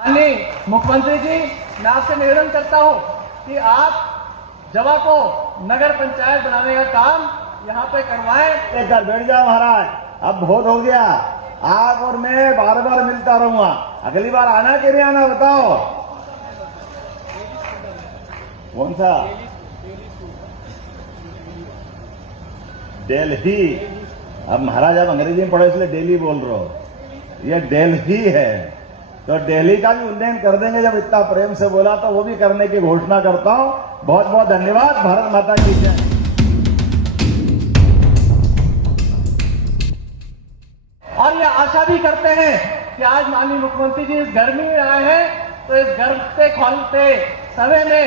माननीय मुख्यमंत्री जी, मैं आपसे निवेदन करता हूं कि आप जवा को नगर पंचायत बनाने का काम यहाँ पे करवाएं। लेकर बैठ जाओ महाराज, अब बहुत हो गया। आप और मैं बार बार मिलता रहूंगा, अगली बार आना कि नहीं आना बताओ। कौन सा? दिल्ली। अब महाराज आप अंग्रेजी में पढ़े इसलिए दिल्ली बोल रहे हो, ये दिल्ली है। तो दिल्ली का भी उल्लेख कर देंगे। जब इतना प्रेम से बोला तो वो भी करने की घोषणा करता हूं। बहुत बहुत धन्यवाद। भारत माता की जय। और ये आशा भी करते हैं कि आज माननीय मुख्यमंत्री जी इस गर्मी में आए हैं तो इस गर्म से खोलते समय में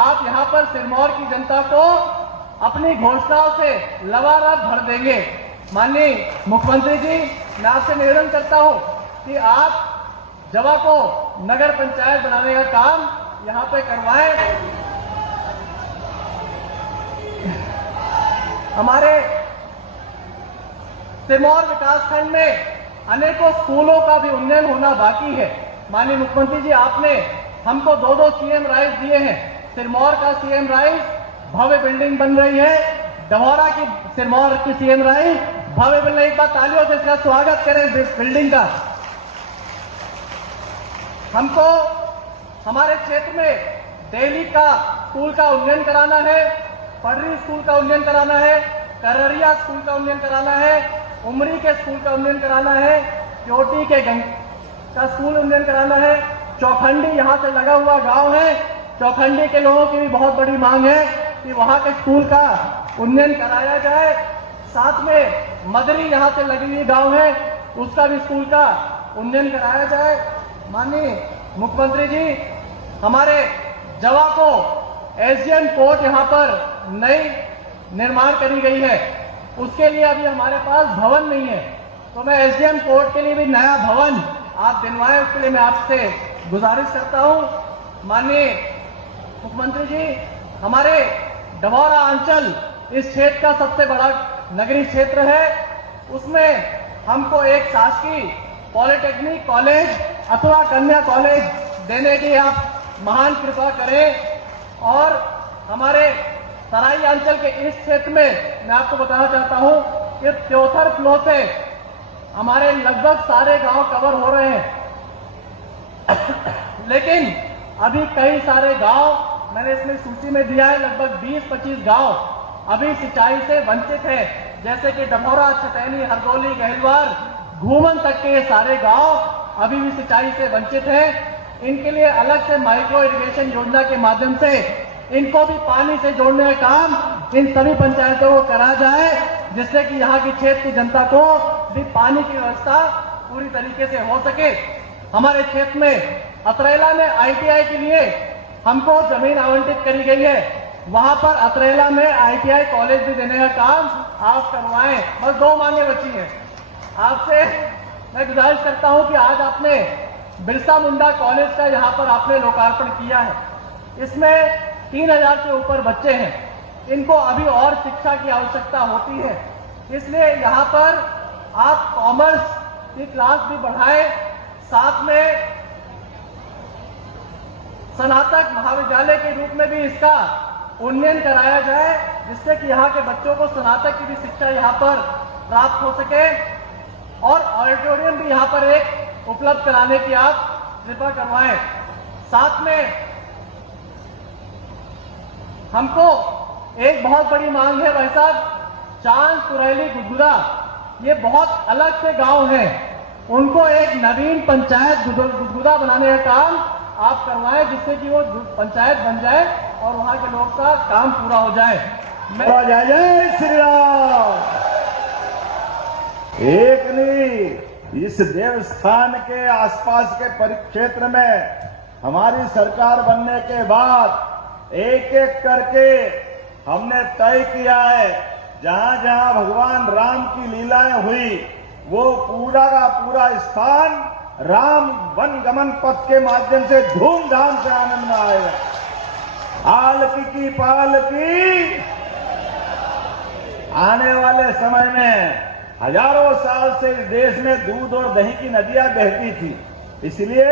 आप यहाँ पर सिरमौर की जनता को अपनी घोषणाओं से लबालब भर देंगे। माननीय मुख्यमंत्री जी, मैं आपसे निवेदन करता हूँ कि आप जवा को नगर पंचायत बनाने का काम यहाँ पे करवाएं। हमारे सिरमौर विकासखंड में अनेकों स्कूलों का भी उन्नयन होना बाकी है। माननीय मुख्यमंत्री जी, आपने हमको 2-2 सीएम राइज दिए हैं। सिरमौर का सीएम राइज भव्य बिल्डिंग बन रही है, डभौरा की सिरमौर की सीएम राइज भव्य बन रही। एक बार तालियों से इसका स्वागत करें इस बिल्डिंग का। हमको हमारे क्षेत्र में दिल्ली का स्कूल का उन्नयन कराना है, पडरी स्कूल का उन्नयन कराना है, कररिया स्कूल का उन्नयन कराना है, उमरी के स्कूल का उन्नयन कराना है, चोटी के का स्कूल उन्नयन कराना है। चौखंडी यहाँ से लगा हुआ गांव है, चौखंडी के लोगों की भी बहुत बड़ी मांग है कि वहां के स्कूल का उन्नयन कराया जाए। साथ में मदरी यहाँ से लगी हुई गांव है, उसका भी स्कूल का उन्नयन कराया जाए। माननीय मुख्यमंत्री जी, हमारे जवा को एसडीएम कोर्ट यहाँ पर नई निर्माण करी गई है, उसके लिए अभी हमारे पास भवन नहीं है, तो मैं एसडीएम कोर्ट के लिए भी नया भवन आप दिलवाएं, उसके लिए मैं आपसे गुजारिश करता हूं। माननीय मुख्यमंत्री जी, हमारे डभौरा अंचल इस क्षेत्र का सबसे बड़ा नगरीय क्षेत्र है, उसमें हमको एक शासकीय पॉलिटेक्निक कॉलेज अथवा कन्या कॉलेज देने की आप महान कृपा करें। और हमारे तराई अंचल के इस क्षेत्र में मैं आपको बताना चाहता हूं कि चौथर फ्लो से हमारे लगभग सारे गांव कवर हो रहे हैं, लेकिन अभी कई सारे गांव मैंने इसमें सूची में दिया है, लगभग 20-25 गांव अभी सिंचाई से वंचित है, जैसे कि डभौरा, छतैनी, हरदोली, गहिलवार, घूमन तक के ये सारे गांव अभी भी सिंचाई से वंचित हैं। इनके लिए अलग से माइक्रो इरिगेशन योजना के माध्यम से इनको भी पानी से जोड़ने का काम इन सभी पंचायतों को करा जाए, जिससे कि यहाँ की क्षेत्र की जनता को भी पानी की व्यवस्था पूरी तरीके से हो सके। हमारे क्षेत्र में अतरेला में आईटीआई के लिए हमको जमीन आवंटित करी गई है, वहां पर अतरेला में आईटीआई कॉलेज भी देने का काम आप करवाएं। बस 2 मांगे बची हैं। आपसे मैं गुजारिश करता हूं कि आज आपने बिरसा मुंडा कॉलेज का यहाँ पर आपने लोकार्पण किया है, इसमें 3000 से ऊपर बच्चे हैं, इनको अभी और शिक्षा की आवश्यकता होती है, इसलिए यहाँ पर आप कॉमर्स की क्लास भी बढ़ाएं, साथ में स्नातक महाविद्यालय के रूप में भी इसका उन्नयन कराया जाए, जिससे कि यहाँ के बच्चों को स्नातक की भी शिक्षा यहाँ पर प्राप्त हो सके। और ऑडिटोरियम भी यहाँ पर एक उपलब्ध कराने की आप कृपा करवाएं। साथ में हमको एक बहुत बड़ी मांग है भाई साहब, चांद, कुरैली, गुदगुदा, ये बहुत अलग से गांव हैं, उनको एक नवीन पंचायत गुदगुदा बनाने का काम आप करवाएं, जिससे कि वो पंचायत बन जाए और वहां के लोग का काम पूरा हो जाए। जय जय श्री राम। एक नहीं, इस देवस्थान के आसपास के परिक्षेत्र में हमारी सरकार बनने के बाद एक एक करके हमने तय किया है, जहां जहां भगवान राम की लीलाएं हुई वो पूरा का पूरा स्थान राम वन गमन पथ के माध्यम से धूमधाम से आनंद में आएगा। आलकी की पालकी आने वाले समय में हजारों साल से इस देश में दूध और दही की नदियां बहती थी, इसलिए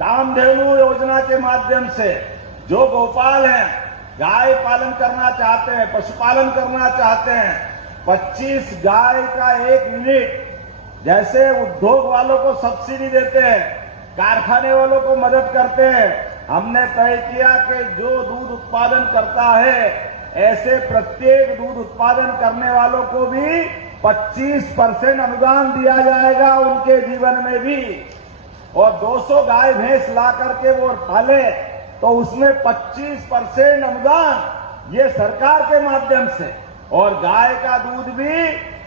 कामधेनु योजना के माध्यम से जो गोपाल हैं, गाय पालन करना चाहते हैं, पशुपालन करना चाहते हैं, 25 गाय का 1 यूनिट, जैसे उद्योग वालों को सब्सिडी देते हैं, कारखाने वालों को मदद करते हैं, हमने तय किया कि जो दूध उत्पादन करता है ऐसे प्रत्येक दूध उत्पादन करने वालों को भी 25% अनुदान दिया जाएगा उनके जीवन में भी। और 200 गाय भैंस ला करके वो पाले तो उसमें 25% अनुदान ये सरकार के माध्यम से, और गाय का दूध भी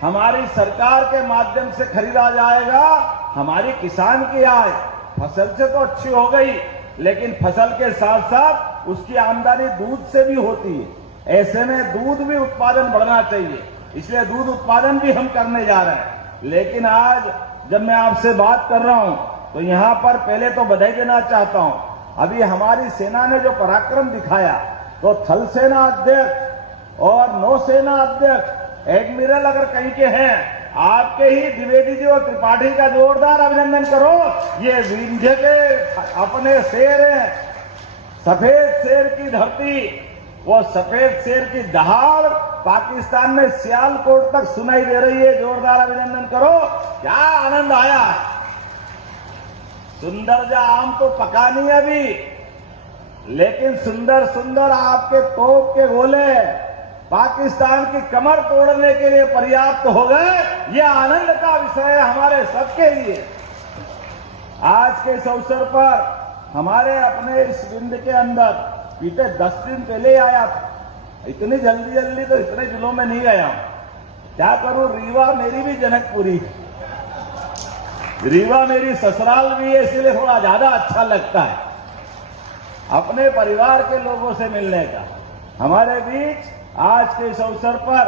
हमारी सरकार के माध्यम से खरीदा जाएगा। हमारी किसान की आय फसल से तो अच्छी हो गई, लेकिन फसल के साथ साथ उसकी आमदनी दूध से भी होती है। ऐसे में दूध भी उत्पादन बढ़ना चाहिए, इसलिए दूध उत्पादन भी हम करने जा रहे हैं। लेकिन आज जब मैं आपसे बात कर रहा हूं तो यहां पर पहले तो बधाई देना चाहता हूं। अभी हमारी सेना ने जो पराक्रम दिखाया, तो थल सेना अध्यक्ष और नौसेना अध्यक्ष एडमिरल अगर कहीं के हैं, आपके ही द्विवेदी जी और त्रिपाठी का जोरदार अभिनंदन करो। ये विंध्य के अपने शेर हैं, सफेद शेर की धरती, वो सफेद शेर की दहाड़ पाकिस्तान में सियालकोट तक सुनाई दे रही है। जोरदार अभिनंदन करो, क्या आनंद आया है। सुंदर जा आम तो पका नहीं अभी, लेकिन सुंदर सुंदर आपके तोप के गोले पाकिस्तान की कमर तोड़ने के लिए पर्याप्त हो गए। यह आनंद का विषय है हमारे सबके लिए। आज के इस अवसर पर हमारे अपने इस विंध्य के अंदर बीते 10 दिन पहले आया था। इतनी जल्दी जल्दी तो इतने जिलों में नहीं गया हूं। क्या करूं, रीवा मेरी भी जनकपुरी, रीवा मेरी ससुराल भी है, इसलिए थोड़ा ज्यादा अच्छा लगता है अपने परिवार के लोगों से मिलने का। हमारे बीच आज के इस अवसर पर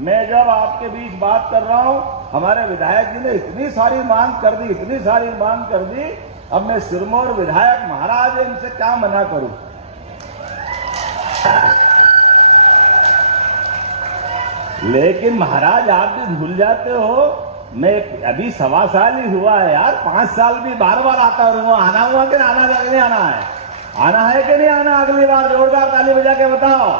मैं जब आपके बीच बात कर रहा हूं, हमारे विधायक जी ने इतनी सारी मांग कर दी, इतनी सारी मांग कर दी। अब मैं सिरमौर विधायक महाराज इनसे क्या मना करूं। लेकिन महाराज आप भी भूल जाते हो, मैं अभी 1.25 साल ही हुआ है यार, 5 साल भी बार बार आता रहूंगा। आना हुआ कि आना नहीं आना है, आना है कि नहीं आना। अगली बार जोरदार ताली बजा के बताओ।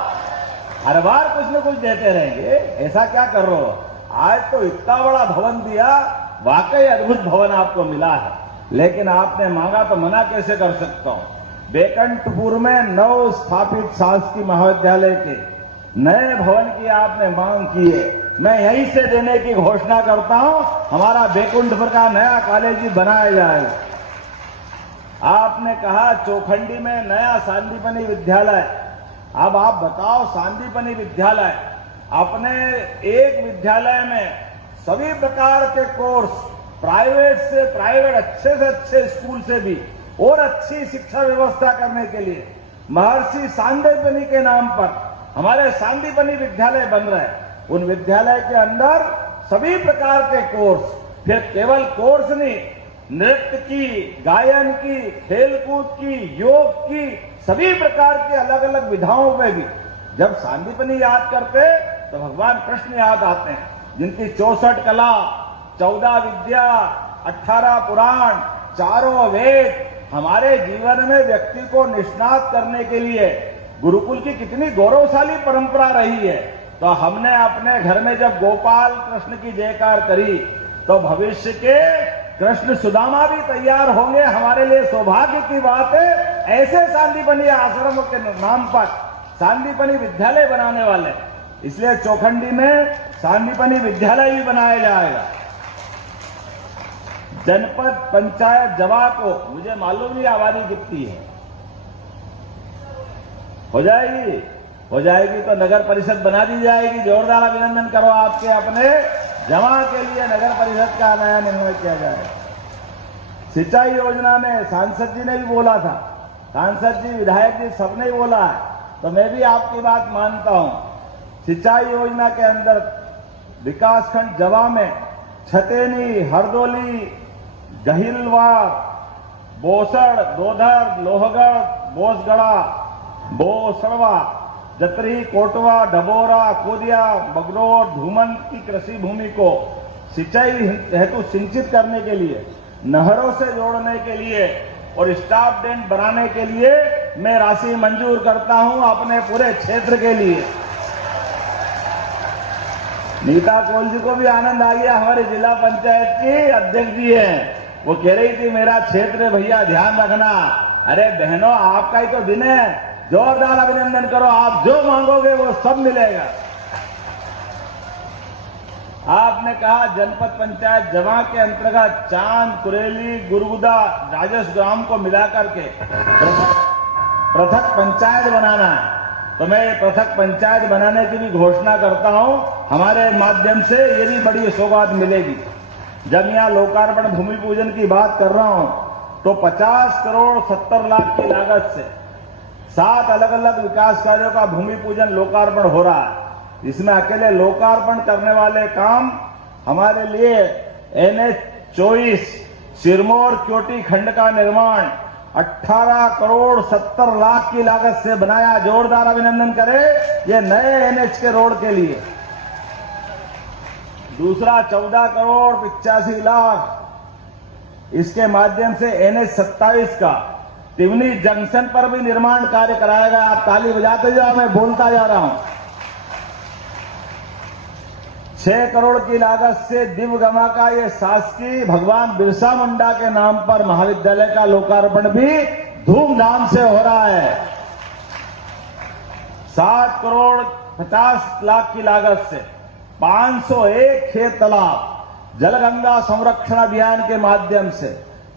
हर बार कुछ न कुछ देते रहेंगे, ऐसा क्या कर रहे हो। आज तो इतना बड़ा भवन दिया, वाकई अद्भुत भवन आपको मिला है, लेकिन आपने मांगा तो मना कैसे कर सकता हूं। बेकंठपुर में नव स्थापित शासकीय महाविद्यालय के नए भवन की आपने मांग की है, मैं यहीं से देने की घोषणा करता हूं। हमारा बेकुंठपुर का नया कॉलेज भी बनाया जाएगा। आपने कहा चौखंडी में नया सांदीपनी विद्यालय। अब आप बताओ, सांदीपनी विद्यालय अपने एक विद्यालय में सभी प्रकार के कोर्स, प्राइवेट से प्राइवेट, अच्छे से अच्छे स्कूल से भी और अच्छी शिक्षा व्यवस्था करने के लिए महर्षि सांदीपनी के नाम पर हमारे सांदीपनी विद्यालय बन रहे हैं। उन विद्यालय के अंदर सभी प्रकार के कोर्स, फिर केवल कोर्स नहीं, नृत्य की, गायन की, खेलकूद की, योग की, सभी प्रकार के अलग अलग विधाओं में भी जब सांदीपनी याद करते तो भगवान कृष्ण याद आते हैं, जिनकी 64 कला, 14 विद्या, 18 पुराण, 4 वेद हमारे जीवन में व्यक्ति को निष्णात करने के लिए गुरुकुल की कितनी गौरवशाली परंपरा रही है। तो हमने अपने घर में जब गोपाल कृष्ण की जयकार करी, तो भविष्य के कृष्ण सुदामा भी तैयार होंगे। हमारे लिए सौभाग्य की बात है, ऐसे सांदीपनी आश्रम के नाम पर सांदीपनी विद्यालय बनाने वाले, इसलिए चौखंडी में सांदीपनी विद्यालय भी बनाया जाएगा। जनपद पंचायत जवा को मुझे मालूम नहीं आबादी कितनी है, हो जाएगी तो नगर परिषद बना दी जाएगी। जोरदार अभिनंदन करो आपके अपने जमा के लिए नगर परिषद का नया निर्णय किया जाए। सिंचाई योजना में सांसद जी ने भी बोला था, सांसद जी, विधायक जी, सबने ही बोला है, तो मैं भी आपकी बात मानता हूं। सिंचाई योजना के अंदर विकासखंड जवा में छतेनी, हरदोली, गहिलवाड़, बोसड़, दोधर, लोहगढ़, बोसगढ़ा, बोसड़वा, जतरी, कोटवा, डबोरा, कोदिया, बगरौर, धूमन की कृषि भूमि को सिंचाई हेतु सिंचित करने के लिए, नहरों से जोड़ने के लिए और स्टाफ डेंट बनाने के लिए मैं राशि मंजूर करता हूं अपने पूरे क्षेत्र के लिए। नीता कोल जी को भी आनंद आ गया, हमारे जिला पंचायत की अध्यक्ष जी हैं, वो कह रही थी मेरा क्षेत्र भैया ध्यान रखना। अरे बहनों, आपका ही तो दिन है, जोरदार अभिनंदन करो, आप जो मांगोगे वो सब मिलेगा। आपने कहा जनपद पंचायत जवा के अंतर्गत चांद, कुरेली, गुरगुदा, राजस ग्राम को मिलाकर के पृथक पंचायत बनाना है, तो मैं पृथक पंचायत बनाने की भी घोषणा करता हूं। हमारे माध्यम से ये भी बड़ी सौगात मिलेगी। जब यहां लोकार्पण भूमि पूजन की बात कर रहा हूं तो 50 करोड़ 70 लाख की लागत से 7 अलग अलग विकास कार्यों का भूमि पूजन लोकार्पण हो रहा है। इसमें अकेले लोकार्पण करने वाले काम हमारे लिए NH 24 सिरमौर क्योटी खंड का निर्माण 18 करोड़ 70 लाख की लागत से बनाया। जोरदार अभिनंदन करें ये नए NH के रोड के लिए। दूसरा 14 करोड़ 85 लाख इसके माध्यम से NH 27 का तिवनी जंक्शन पर भी निर्माण कार्य कराया गया। आप ताली बजाते जाओ, मैं बोलता जा रहा हूं। 6 करोड़ की लागत से दिवगमा का ये शासकीय भगवान बिरसा मुंडा के नाम पर महाविद्यालय का लोकार्पण भी धूमधाम से हो रहा है। 7 करोड़ 50 लाख की लागत से 501 खेत तालाब जलगंगा संरक्षण अभियान के माध्यम से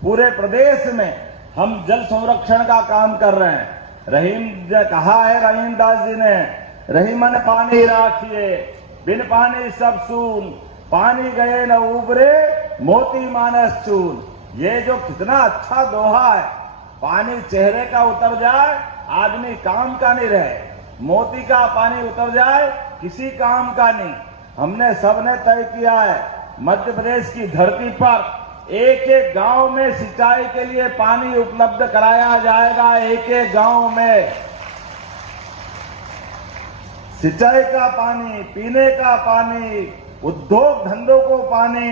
पूरे प्रदेश में हम जल संरक्षण का काम कर रहे हैं। रहीम कहा है रहीम दास जी ने, रहीमन पानी राखिए बिन पानी सब सून, पानी गए न उबरे मोती मानस चून। ये जो कितना अच्छा दोहा है, पानी चेहरे का उतर जाए आदमी काम का नहीं रहे, मोती का पानी उतर जाए किसी काम का नहीं। हमने सबने तय किया है मध्य प्रदेश की धरती पर एक एक गांव में सिंचाई के लिए पानी उपलब्ध कराया जाएगा। एक एक गांव में सिंचाई का पानी, पीने का पानी, उद्योग धंधों को पानी,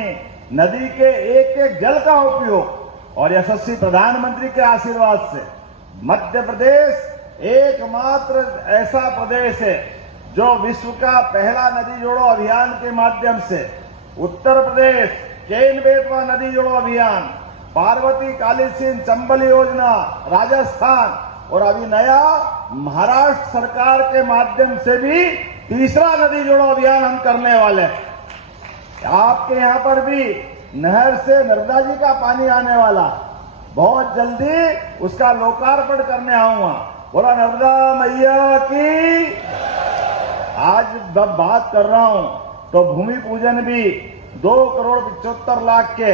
नदी के एक एक जल का उपयोग। और यशस्वी प्रधानमंत्री के आशीर्वाद से मध्य प्रदेश एकमात्र ऐसा प्रदेश है जो विश्व का पहला नदी जोड़ो अभियान के माध्यम से उत्तर प्रदेश केन बेतवा नदी जोड़ो अभियान, पार्वती काली सिंध चंबल योजना राजस्थान और अभी नया महाराष्ट्र सरकार के माध्यम से भी तीसरा नदी जोड़ो अभियान हम करने वाले हैं। आपके यहां पर भी नहर से नर्मदा जी का पानी आने वाला, बहुत जल्दी उसका लोकार्पण करने आऊंगा। बोला नर्मदा मैया की। आज जब बात कर रहा हूं तो भूमि पूजन भी 2 करोड़ 75 लाख के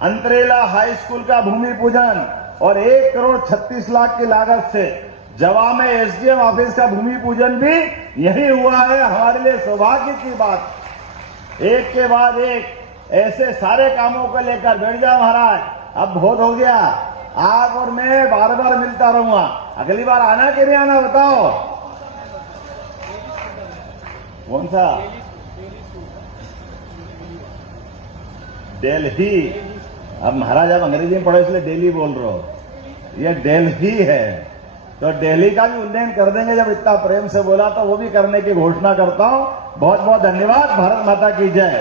अंतरेला हाई स्कूल का भूमि पूजन और 1 करोड़ 36 लाख की लागत से जवा में SDM ऑफिस का भूमि पूजन भी यही हुआ है। हमारे लिए सौभाग्य की बात। एक के बाद एक ऐसे सारे कामों को लेकर बैठ जाओ महाराज, अब बहुत हो गया। आप और मैं बार बार मिलता रहूंगा। अगली बार आना कि नहीं आना बताओ। कौन सा? दिल्ली। अब महाराज आप अंग्रेजी में पढ़ो इसलिए दिल्ली बोल रहे हो, ये दिल्ली है। तो दिल्ली का भी उन्नयन कर देंगे। जब इतना प्रेम से बोला तो वो भी करने की घोषणा करता हूं। बहुत बहुत धन्यवाद। भारत माता की जय।